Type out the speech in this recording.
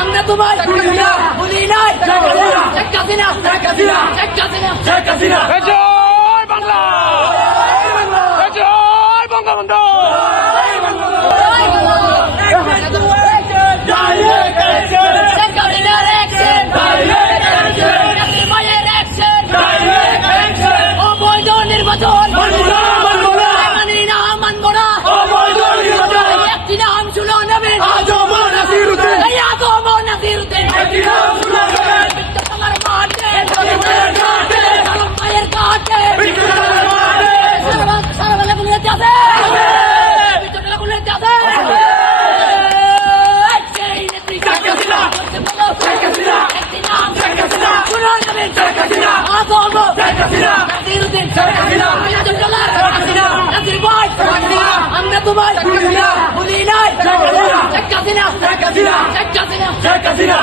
আমরা তোমায় ভুলি নাই। জয় বাংলা, জয় বঙ্গবন্ধু। অবৈধ নির্বাচন মানি না, মানব না। একটি নাম শুনো নবীন, আগমন নাসিরুদ্দিন। আমার মাঠে মায়ের কাছে সারা বেলা গুলিয়ে যাবে, গুলিয়ে যাবে। একটি নাম শুনো নবীন, আগমন নাসিরুদ্দিন। আমরা তোমায় ভুলি নাই। শেখ হাসিনা